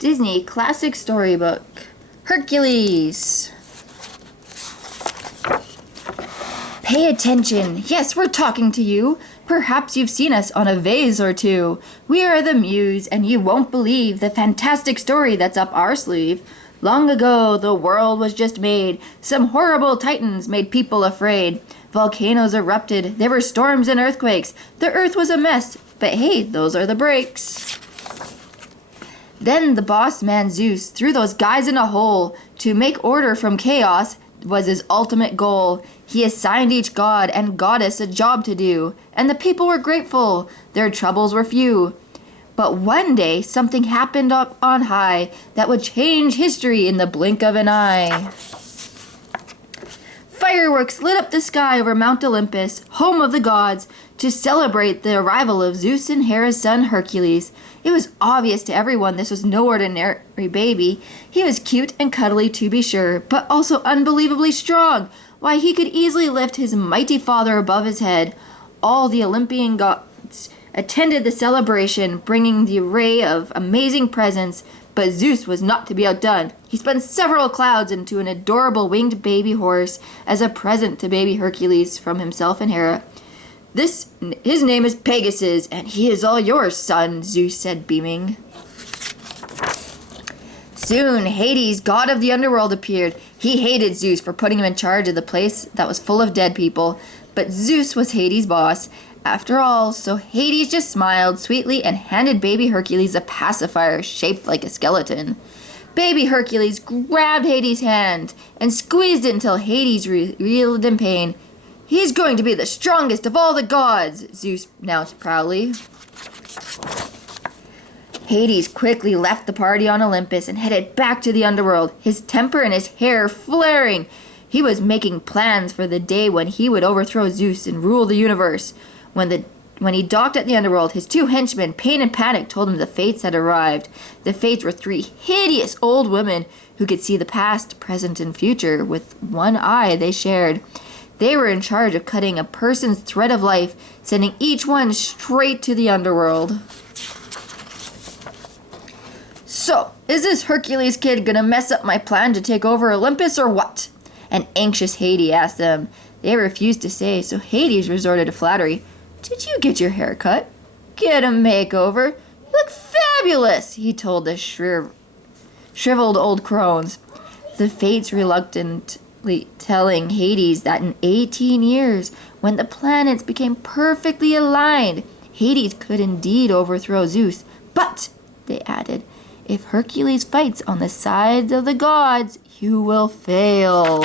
Disney Classic Storybook. Hercules. Pay attention. Yes, we're talking to you. Perhaps you've seen us on a vase or two. We are the Muse, and you won't believe the fantastic story that's up our sleeve. Long ago, the world was just made. Some horrible titans made people afraid. Volcanoes erupted. There were storms and earthquakes. The earth was a mess. But hey, those are the breaks. Then the boss man Zeus threw those guys in a hole. To make order from chaos was his ultimate goal. He assigned each god and goddess a job to do, and the people were grateful. Their troubles were few. But one day, something happened up on high that would change history in the blink of an eye. Fireworks lit up the sky over Mount Olympus, home of the gods, to celebrate the arrival of Zeus and Hera's son Hercules. It was obvious to everyone this was no ordinary baby. He was cute and cuddly to be sure, but also unbelievably strong. Why, he could easily lift his mighty father above his head. All the Olympian gods attended the celebration, bringing the array of amazing presents, but Zeus was not to be outdone. He spun several clouds into an adorable winged baby horse as a present to baby Hercules from himself and Hera. His name is Pegasus, and he is all yours, son, Zeus said, beaming. Soon, Hades, god of the underworld, appeared. He hated Zeus for putting him in charge of the place that was full of dead people, but Zeus was Hades' boss. After all, so Hades just smiled sweetly and handed baby Hercules a pacifier shaped like a skeleton. Baby Hercules grabbed Hades' hand and squeezed it until Hades reeled in pain. He's going to be the strongest of all the gods, Zeus announced proudly. Hades quickly left the party on Olympus and headed back to the underworld, his temper and his hair flaring. He was making plans for the day when he would overthrow Zeus and rule the universe. When he docked at the underworld, his two henchmen, Pain and Panic, told him the Fates had arrived. The Fates were three hideous old women who could see the past, present, and future with one eye they shared. They were in charge of cutting a person's thread of life, sending each one straight to the underworld. So, is this Hercules kid gonna mess up my plan to take over Olympus or what? An anxious Hades asked them. They refused to say, so Hades resorted to flattery. Did you get your hair cut? Get a makeover? You look fabulous, he told the shriveled old crones. The Fates reluctantly telling Hades that in 18 years, when the planets became perfectly aligned, Hades could indeed overthrow Zeus. But, they added, if Hercules fights on the side of the gods, you will fail.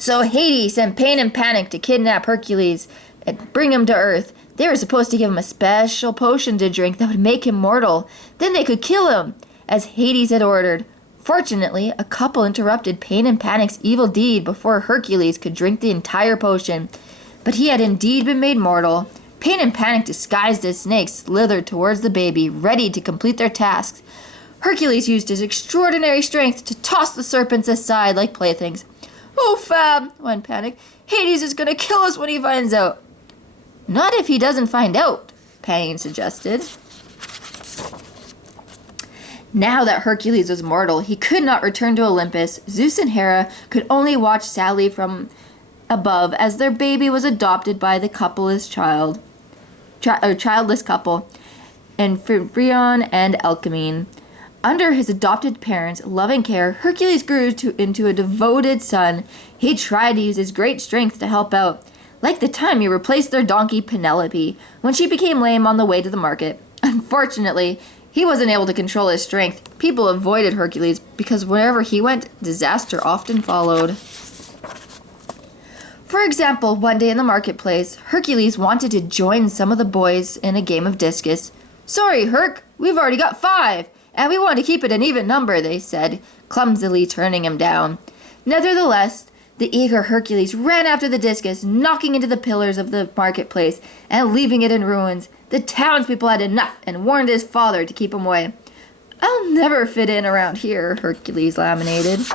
So Hades sent Pain and Panic to kidnap Hercules and bring him to Earth. They were supposed to give him a special potion to drink that would make him mortal. Then they could kill him, as Hades had ordered. Fortunately, a couple interrupted Pain and Panic's evil deed before Hercules could drink the entire potion. But he had indeed been made mortal. Pain and Panic, disguised as snakes, slithered towards the baby, ready to complete their tasks. Hercules used his extraordinary strength to toss the serpents aside like playthings. Oh, fab, went Panic. Hades is going to kill us when he finds out. Not if he doesn't find out, Pain suggested. Now that Hercules was mortal, he could not return to Olympus. Zeus and Hera could only watch sadly from above as their baby was adopted by the childless couple, Amphitryon and Alcmene. Under his adopted parents' loving care, Hercules grew into a devoted son. He tried to use his great strength to help out, like the time he replaced their donkey Penelope when she became lame on the way to the market. Unfortunately, he wasn't able to control his strength. People avoided Hercules because wherever he went, disaster often followed. For example, one day in the marketplace, Hercules wanted to join some of the boys in a game of discus. Sorry, Herc, we've already got 5. And we want to keep it an even number, they said, clumsily turning him down. Nevertheless, the eager Hercules ran after the discus, knocking into the pillars of the marketplace and leaving it in ruins. The townspeople had enough and warned his father to keep him away. I'll never fit in around here, Hercules lamented.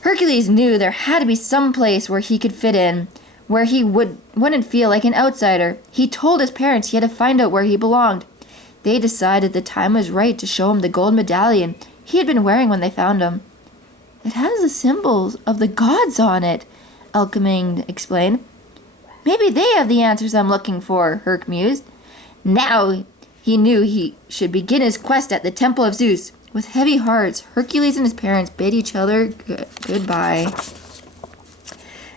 Hercules knew there had to be some place where he could fit in, where he wouldn't feel like an outsider. He told his parents he had to find out where he belonged. They decided the time was right to show him the gold medallion he had been wearing when they found him. It has the symbols of the gods on it, Alcheming explained. Maybe they have the answers I'm looking for, Herc mused. Now he knew he should begin his quest at the Temple of Zeus. With heavy hearts, Hercules and his parents bid each other goodbye.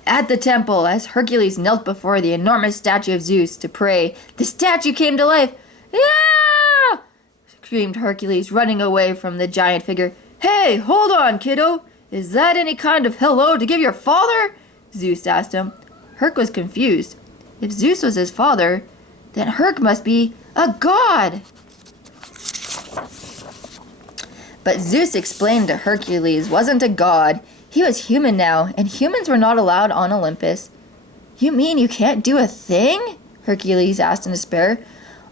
At the temple, as Hercules knelt before the enormous statue of Zeus to pray, the statue came to life. Yeah! Screamed Hercules, running away from the giant figure. Hey, hold on, kiddo. Is that any kind of hello to give your father? Zeus asked him. Herc was confused. If Zeus was his father, then Herc must be a god. But Zeus explained to Hercules wasn't a god. He was human now, and humans were not allowed on Olympus. You mean you can't do a thing? Hercules asked in despair.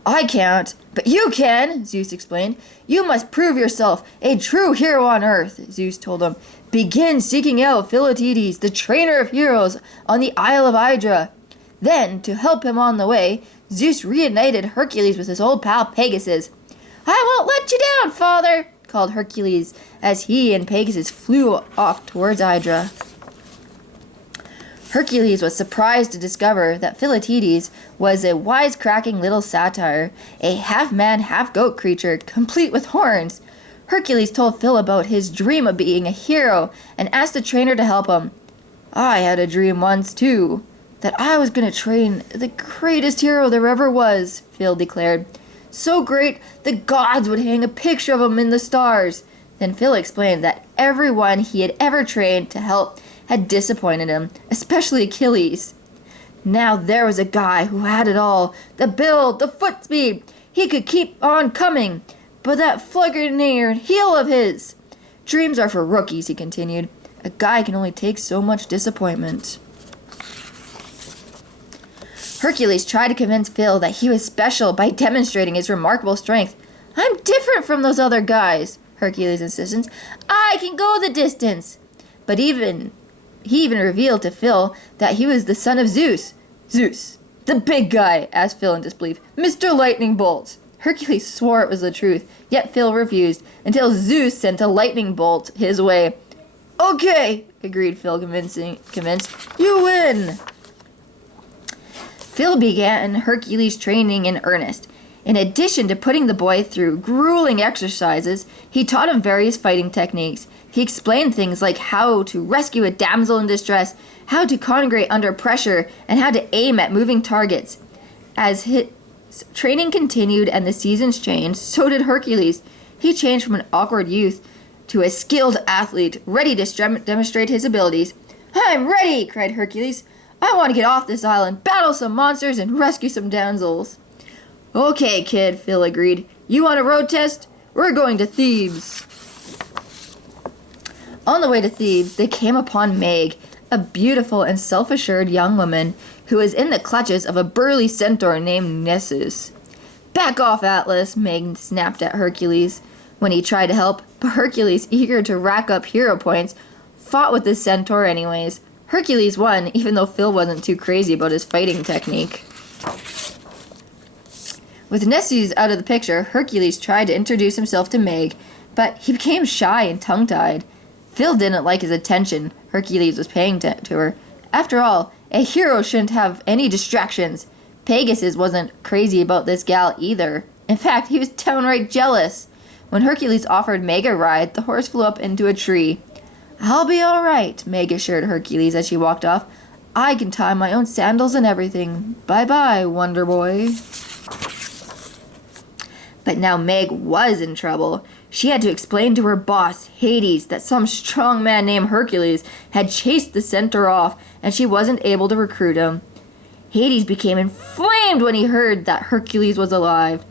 I can't, but you can, Zeus explained. You must prove yourself a true hero on Earth, Zeus told him. Begin seeking out Philoctetes, the trainer of heroes, on the Isle of Hydra. Then, to help him on the way, Zeus reunited Hercules with his old pal Pegasus. I won't let you down, father, called Hercules as he and Pegasus flew off towards Hydra. Hercules was surprised to discover that Philoctetes was a wisecracking little satyr, a half-man, half-goat creature, complete with horns. Hercules told Phil about his dream of being a hero and asked the trainer to help him. I had a dream once, too, that I was going to train the greatest hero there ever was, Phil declared. So great, the gods would hang a picture of him in the stars. Then Phil explained that everyone he had ever trained to help had disappointed him, especially Achilles. Now there was a guy who had it all, the build, the foot speed. He could keep on coming, but that Fulgurnator heel of his. Dreams are for rookies, he continued. A guy can only take so much disappointment. Hercules tried to convince Phil that he was special by demonstrating his remarkable strength. I'm different from those other guys, Hercules insisted. I can go the distance. But he even revealed to Phil that he was the son of Zeus. Zeus, the big guy, asked Phil in disbelief. Mr. Lightning Bolt. Hercules swore it was the truth, yet Phil refused, until Zeus sent a lightning bolt his way. Okay, agreed Phil, convinced. You win. Phil began Hercules' training in earnest. In addition to putting the boy through grueling exercises, he taught him various fighting techniques. He explained things like how to rescue a damsel in distress, how to congregate under pressure, and how to aim at moving targets. As his training continued and the seasons changed, so did Hercules. He changed from an awkward youth to a skilled athlete, ready to demonstrate his abilities. I'm ready, cried Hercules. I want to get off this island, battle some monsters, and rescue some damsels. Okay, kid, Phil agreed. You want a road test? We're going to Thebes. On the way to Thebes, they came upon Meg, a beautiful and self-assured young woman who was in the clutches of a burly centaur named Nessus. Back off, Atlas, Meg snapped at Hercules when he tried to help, but Hercules, eager to rack up hero points, fought with the centaur anyways. Hercules won, even though Phil wasn't too crazy about his fighting technique. With Nessus out of the picture, Hercules tried to introduce himself to Meg, but he became shy and tongue-tied. Phil didn't like his attention Hercules was paying to her. After all, a hero shouldn't have any distractions. Pegasus wasn't crazy about this gal either. In fact, he was downright jealous. When Hercules offered Meg a ride, the horse flew up into a tree. I'll be all right, Meg assured Hercules as she walked off. I can tie my own sandals and everything. Bye-bye, Wonder Boy. But now Meg was in trouble. She had to explain to her boss, Hades, that some strong man named Hercules had chased the centaur off, and she wasn't able to recruit him. Hades became inflamed when he heard that Hercules was alive.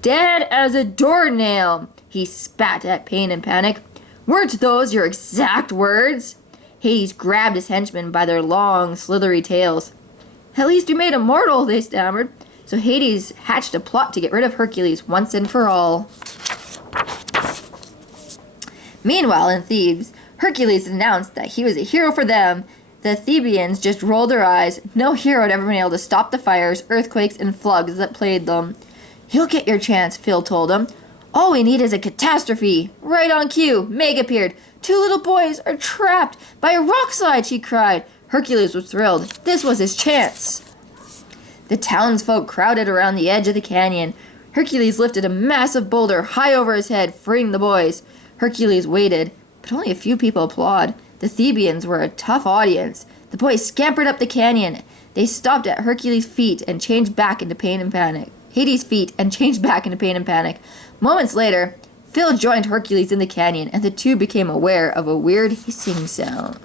Dead as a doornail, he spat at Pain and Panic. Weren't those your exact words? Hades grabbed his henchmen by their long, slithery tails. At least we made him mortal, they stammered. So Hades hatched a plot to get rid of Hercules once and for all. Meanwhile, in Thebes, Hercules announced that he was a hero for them. The Thebians just rolled their eyes. No hero had ever been able to stop the fires, earthquakes, and floods that plagued them. You'll get your chance, Phil told him. All we need is a catastrophe. Right on cue, Meg appeared. 2 little boys are trapped by a rock slide, she cried. Hercules was thrilled. This was his chance. The townsfolk crowded around the edge of the canyon. Hercules lifted a massive boulder high over his head, freeing the boys. Hercules waited, but only a few people applauded. The Thebians were a tough audience. The boys scampered up the canyon. They stopped at Hercules' feet and changed back into pain and panic. Hades' feet and changed back into pain and panic. Moments later, Phil joined Hercules in the canyon, and the two became aware of a weird hissing sound.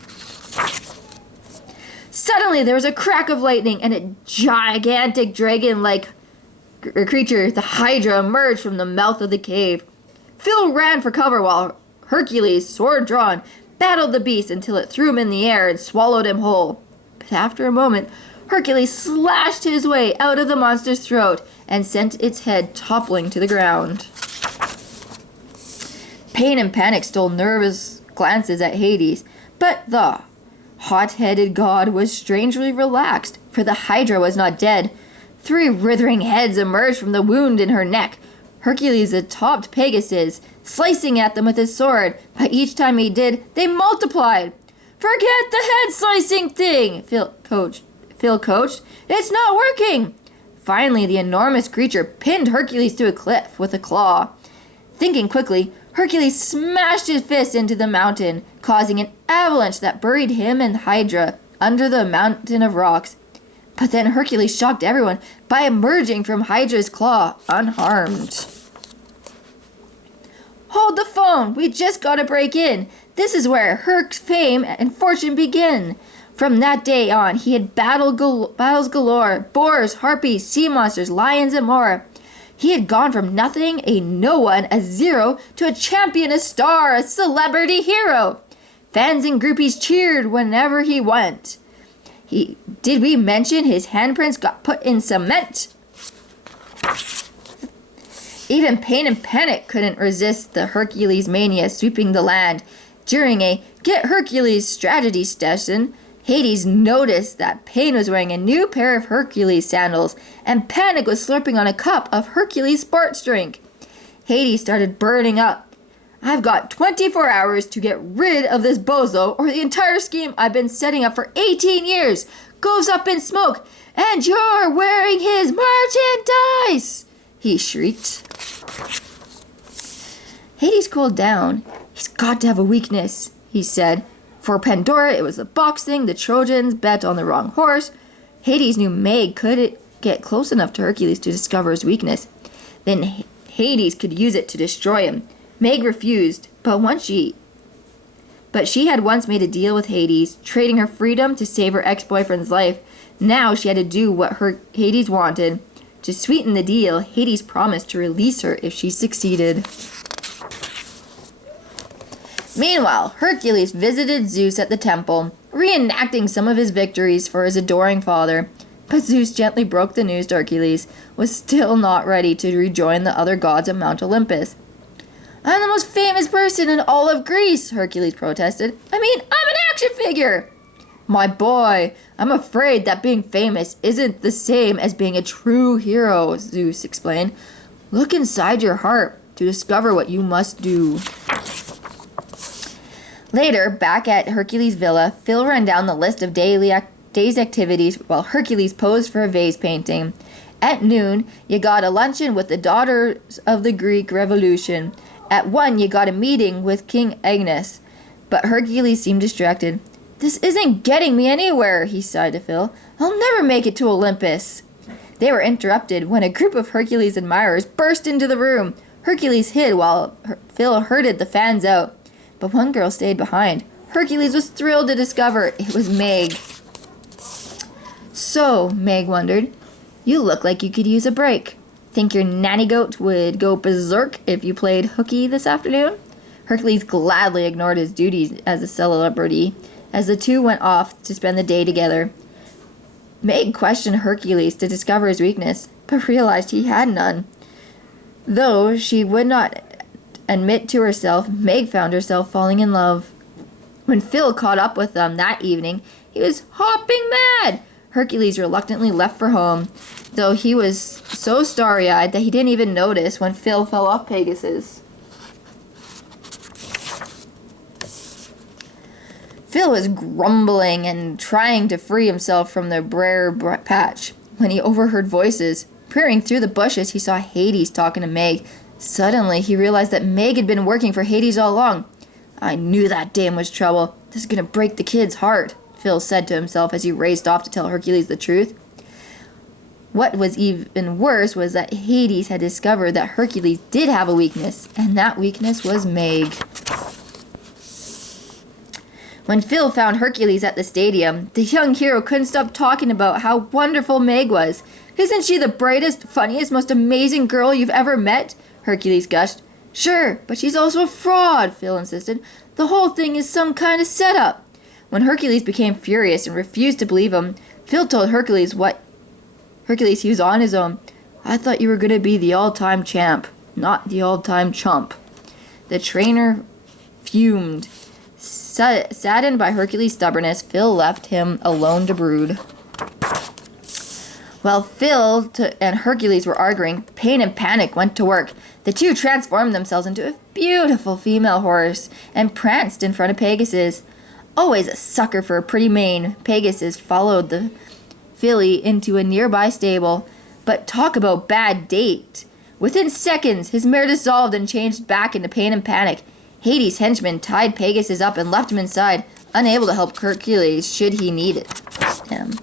Suddenly, there was a crack of lightning, and a gigantic dragon-like creature, the Hydra, emerged from the mouth of the cave. Phil ran for cover while Hercules, sword drawn, battled the beast until it threw him in the air and swallowed him whole. But after a moment, Hercules slashed his way out of the monster's throat and sent its head toppling to the ground. Pain and panic stole nervous glances at Hades, but the hot-headed god was strangely relaxed, for the Hydra was not dead. 3 writhing heads emerged from the wound in her neck. Hercules atop Pegasus, slicing at them with his sword, but each time he did, they multiplied. Forget the head-slicing thing, Phil coached. It's not working. Finally, the enormous creature pinned Hercules to a cliff with a claw. Thinking quickly, Hercules smashed his fist into the mountain, causing an avalanche that buried him and Hydra under the mountain of rocks. But then Hercules shocked everyone by emerging from Hydra's claw unharmed. Hold the phone! We just gotta break in. This is where Herc's fame and fortune begin. From that day on, he had battles galore, boars, harpies, sea monsters, lions, and more. He had gone from nothing, a no one, a zero, to a champion, a star, a celebrity hero. Fans and groupies cheered whenever he went. Did we mention his handprints got put in cement? Even Pain and Panic couldn't resist the Hercules mania sweeping the land. During a Get Hercules strategy session, Hades noticed that Pain was wearing a new pair of Hercules sandals, and Panic was slurping on a cup of Hercules sports drink. Hades started burning up. I've got 24 hours to get rid of this bozo, or the entire scheme I've been setting up for 18 years goes up in smoke, and you're wearing his merchandise, he shrieked. Hades cooled down. He's got to have a weakness, he said. For Pandora, it was the boxing. The Trojans bet on the wrong horse. Hades knew Meg couldn't get close enough to Hercules to discover his weakness. Then Hades could use it to destroy him. Meg refused, but she had once made a deal with Hades, trading her freedom to save her ex-boyfriend's life. Now she had to do what Hades wanted. To sweeten the deal, Hades promised to release her if she succeeded. Meanwhile, Hercules visited Zeus at the temple, reenacting some of his victories for his adoring father. But Zeus gently broke the news to Hercules, was still not ready to rejoin the other gods at Mount Olympus. I'm the most famous person in all of Greece, Hercules protested. I'm an action figure. My boy, I'm afraid that being famous isn't the same as being a true hero, Zeus explained. Look inside your heart to discover what you must do. Later, back at Hercules' villa, Phil ran down the list of day's activities while Hercules posed for a vase painting. At noon, you got a luncheon with the daughters of the Greek Revolution. At 1, you got a meeting with King Agnes. But Hercules seemed distracted. This isn't getting me anywhere, he sighed to Phil. I'll never make it to Olympus. They were interrupted when a group of Hercules admirers burst into the room. Hercules hid while Phil herded the fans out. But one girl stayed behind. Hercules was thrilled to discover it was Meg. So, Meg wondered, you look like you could use a break. Think your nanny goat would go berserk if you played hooky this afternoon? Hercules gladly ignored his duties as a celebrity as the two went off to spend the day together. Meg questioned Hercules to discover his weakness, but realized he had none. Though she would not admit to herself, Meg found herself falling in love. When Phil caught up with them that evening, he was hopping mad. Hercules reluctantly left for home, though he was so starry-eyed that he didn't even notice when Phil fell off Pegasus. Phil was grumbling and trying to free himself from the briar patch when he overheard voices. Peering through the bushes, he saw Hades talking to Meg. Suddenly, he realized that Meg had been working for Hades all along. "I knew that dame was trouble. This is going to break the kid's heart," Phil said to himself as he raced off to tell Hercules the truth. What was even worse was that Hades had discovered that Hercules did have a weakness, and that weakness was Meg. When Phil found Hercules at the stadium, the young hero couldn't stop talking about how wonderful Meg was. "Isn't she the brightest, funniest, most amazing girl you've ever met?" Hercules gushed. "Sure, but she's also a fraud," Phil insisted. "The whole thing is some kind of setup." When Hercules became furious and refused to believe him, Phil told Hercules he was on his own. "I thought you were going to be the all-time champ, not the all-time chump." The trainer fumed. Saddened by Hercules' stubbornness, Phil left him alone to brood. While Phil and Hercules were arguing, Pain and Panic went to work. The two transformed themselves into a beautiful female horse and pranced in front of Pegasus. Always a sucker for a pretty mane, Pegasus followed the filly into a nearby stable. But talk about bad date. Within seconds, his mare dissolved and changed back into Pain and Panic. Hades' henchman tied Pegasus up and left him inside, unable to help Hercules should he need him.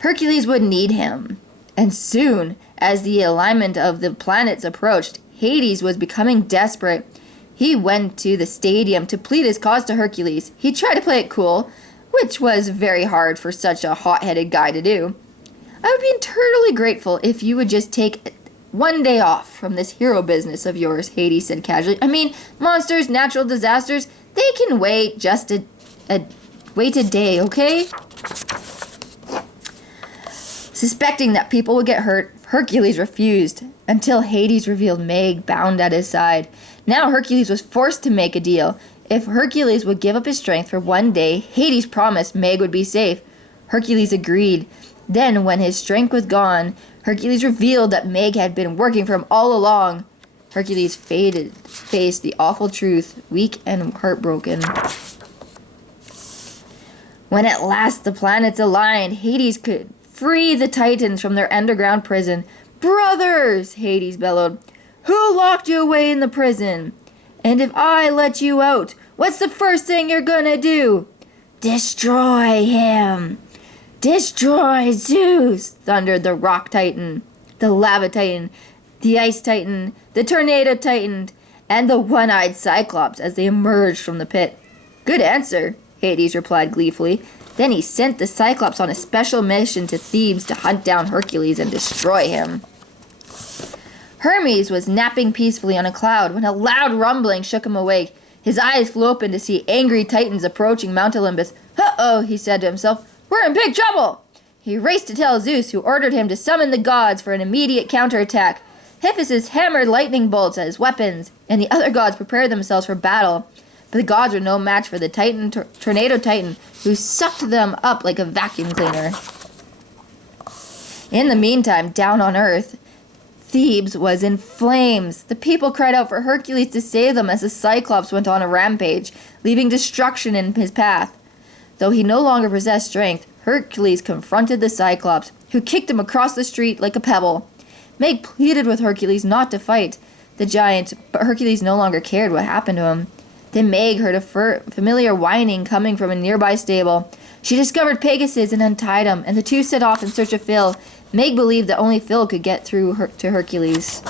Hercules would need him. And soon, as the alignment of the planets approached, Hades was becoming desperate. He went to the stadium to plead his cause to Hercules. He tried to play it cool, which was very hard for such a hot-headed guy to do. "I would be eternally grateful if you would just take one day off from this hero business of yours," Hades said casually. "I mean, monsters, natural disasters, they can wait just a day, okay?" Suspecting that people would get hurt, Hercules refused, until Hades revealed Meg bound at his side. Now Hercules was forced to make a deal. If Hercules would give up his strength for one day, Hades promised Meg would be safe. Hercules agreed. Then, when his strength was gone, Hercules revealed that Meg had been working for him all along. Hercules faced the awful truth, weak and heartbroken. When at last the planets aligned, Hades could free the Titans from their underground prison. "Brothers!" Hades bellowed. "Who locked you away in the prison? And if I let you out, what's the first thing you're gonna do?" "Destroy him! Destroy Zeus!" thundered the Rock Titan, the Lava Titan, the Ice Titan, the Tornado Titan, and the One-Eyed Cyclops as they emerged from the pit. "Good answer," Hades replied gleefully. Then he sent the Cyclops on a special mission to Thebes to hunt down Hercules and destroy him. Hermes was napping peacefully on a cloud when a loud rumbling shook him awake. His eyes flew open to see angry Titans approaching Mount Olympus. "Uh-oh," he said to himself. "We're in big trouble!" He raced to tell Zeus, who ordered him to summon the gods for an immediate counterattack. Hephaestus hammered lightning bolts as weapons, and the other gods prepared themselves for battle. But the gods were no match for the Tornado Titan, who sucked them up like a vacuum cleaner. In the meantime, down on Earth, Thebes was in flames. The people cried out for Hercules to save them as the Cyclops went on a rampage, leaving destruction in his path. Though he no longer possessed strength, Hercules confronted the Cyclops, who kicked him across the street like a pebble. Meg pleaded with Hercules not to fight the giant, but Hercules no longer cared what happened to him. Then Meg heard a familiar whining coming from a nearby stable. She discovered Pegasus and untied him, and the two set off in search of Phil. Meg believed that only Phil could get through to Hercules.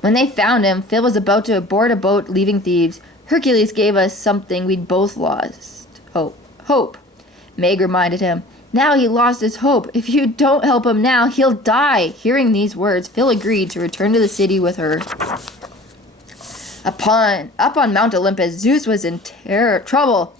When they found him, Phil was about to board a boat leaving Thebes. "Hercules gave us something we'd both lost. Hope," Meg reminded him. "Now he lost his hope. If you don't help him now, he'll die." Hearing these words, Phil agreed to return to the city with her. Up on Mount Olympus, Zeus was in trouble.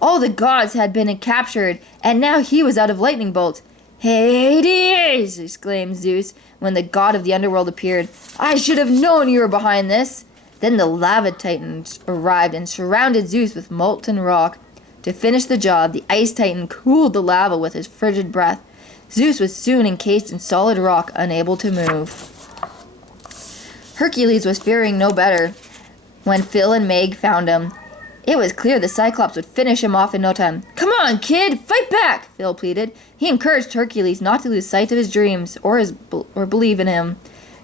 All the gods had been captured, and now he was out of lightning bolts. "Hades!" exclaimed Zeus when the god of the underworld appeared. "I should have known you were behind this." Then the Lava Titans arrived and surrounded Zeus with molten rock. To finish the job, the Ice Titan cooled the lava with his frigid breath. Zeus was soon encased in solid rock, unable to move. Hercules was fearing no better when Phil and Meg found him. It was clear the Cyclops would finish him off in no time. "Come on, kid, fight back," Phil pleaded. He encouraged Hercules not to lose sight of his dreams or believe in him.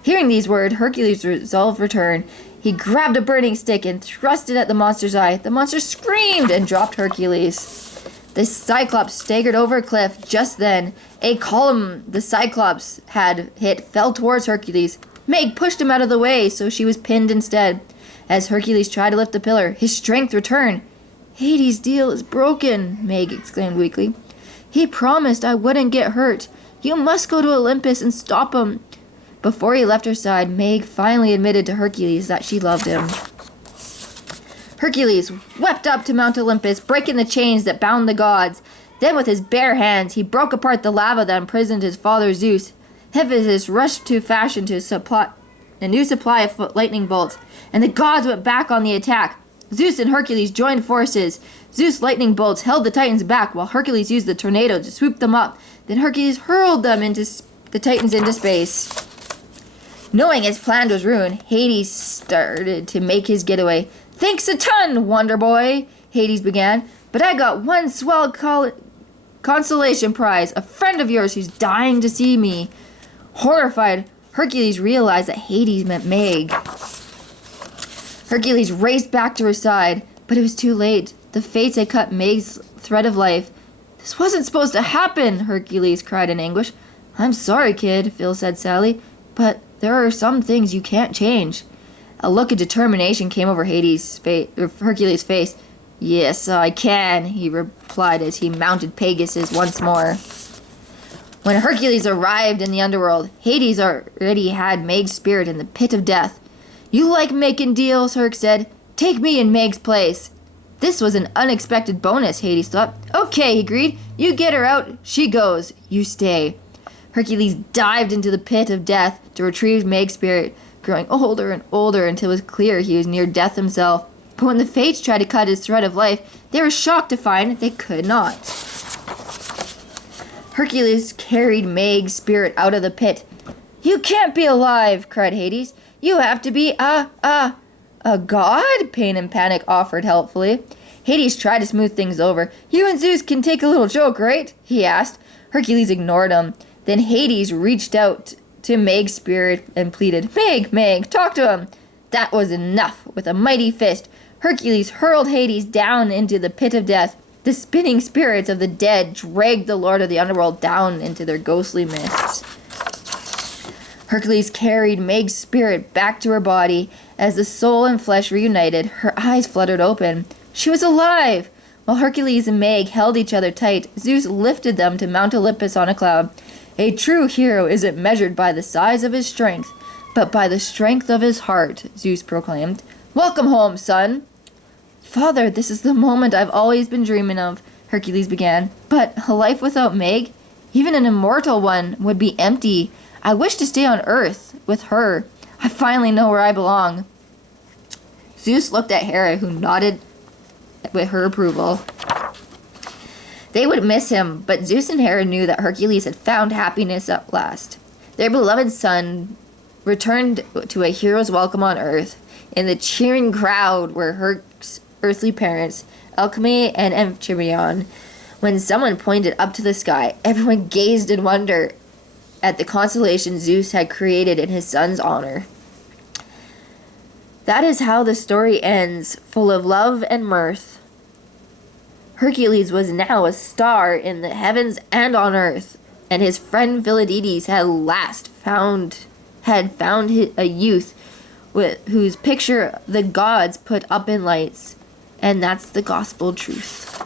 Hearing these words, Hercules' resolve returned. He grabbed a burning stick and thrust it at the monster's eye. The monster screamed and dropped Hercules. The Cyclops staggered over a cliff. Just then, a column the Cyclops had hit fell towards Hercules. Meg pushed him out of the way, so she was pinned instead. As Hercules tried to lift the pillar, his strength returned. "Hades' deal is broken," Meg exclaimed weakly. "He promised I wouldn't get hurt. You must go to Olympus and stop him." Before he left her side, Meg finally admitted to Hercules that she loved him. Hercules wept up to Mount Olympus, breaking the chains that bound the gods. Then with his bare hands, he broke apart the lava that imprisoned his father Zeus. Hephaestus rushed to fashion a new supply of lightning bolts, and the gods went back on the attack. Zeus and Hercules joined forces. Zeus' lightning bolts held the Titans back, while Hercules used the tornado to swoop them up. Then Hercules hurled them the Titans into space. Knowing his plan was ruined, Hades started to make his getaway. "Thanks a ton, Wonder Boy," Hades began, "but I got one swell consolation prize, a friend of yours who's dying to see me." Horrified, Hercules realized that Hades meant Meg. Hercules raced back to her side, but it was too late. The fates had cut Meg's thread of life. "This wasn't supposed to happen," Hercules cried in anguish. "I'm sorry, kid," Phil said sadly, "but there are some things you can't change." A look of determination came over Hercules' face. "Yes, I can," he replied as he mounted Pegasus once more. When Hercules arrived in the underworld, Hades already had Meg's spirit in the pit of death. "You like making deals," Herc said. "Take me in Meg's place." This was an unexpected bonus, Hades thought. "Okay," he agreed. "You get her out, she goes. You stay." Hercules dived into the pit of death to retrieve Meg's spirit, growing older and older until it was clear he was near death himself. But when the fates tried to cut his thread of life, they were shocked to find they could not. Hercules carried Meg's spirit out of the pit. "You can't be alive," cried Hades. "You have to be a god?" Pain and Panic offered helpfully. Hades tried to smooth things over. "You and Zeus can take a little joke, right?" he asked. Hercules ignored him. Then Hades reached out to Meg's spirit and pleaded, Meg, talk to him." That was enough. With a mighty fist, Hercules hurled Hades down into the pit of death. The spinning spirits of the dead dragged the Lord of the Underworld down into their ghostly mists. Hercules carried Meg's spirit back to her body. As the soul and flesh reunited, her eyes fluttered open. She was alive! While Hercules and Meg held each other tight, Zeus lifted them to Mount Olympus on a cloud. "A true hero isn't measured by the size of his strength, but by the strength of his heart," Zeus proclaimed. "Welcome home, son." "Father, this is the moment I've always been dreaming of," Hercules began. "But a life without Meg, even an immortal one, would be empty. I wish to stay on Earth with her. I finally know where I belong." Zeus looked at Hera, who nodded with her approval. They would miss him, but Zeus and Hera knew that Hercules had found happiness at last. Their beloved son returned to a hero's welcome on Earth. In the cheering crowd were Herc's earthly parents, Alcime and Amphitryon. When someone pointed up to the sky, everyone gazed in wonder at the constellation Zeus had created in his son's honor. That is how the story ends, full of love and mirth. Hercules was now a star in the heavens and on earth, and his friend Philoctetes had found a youth whose picture the gods put up in lights, and that's the gospel truth.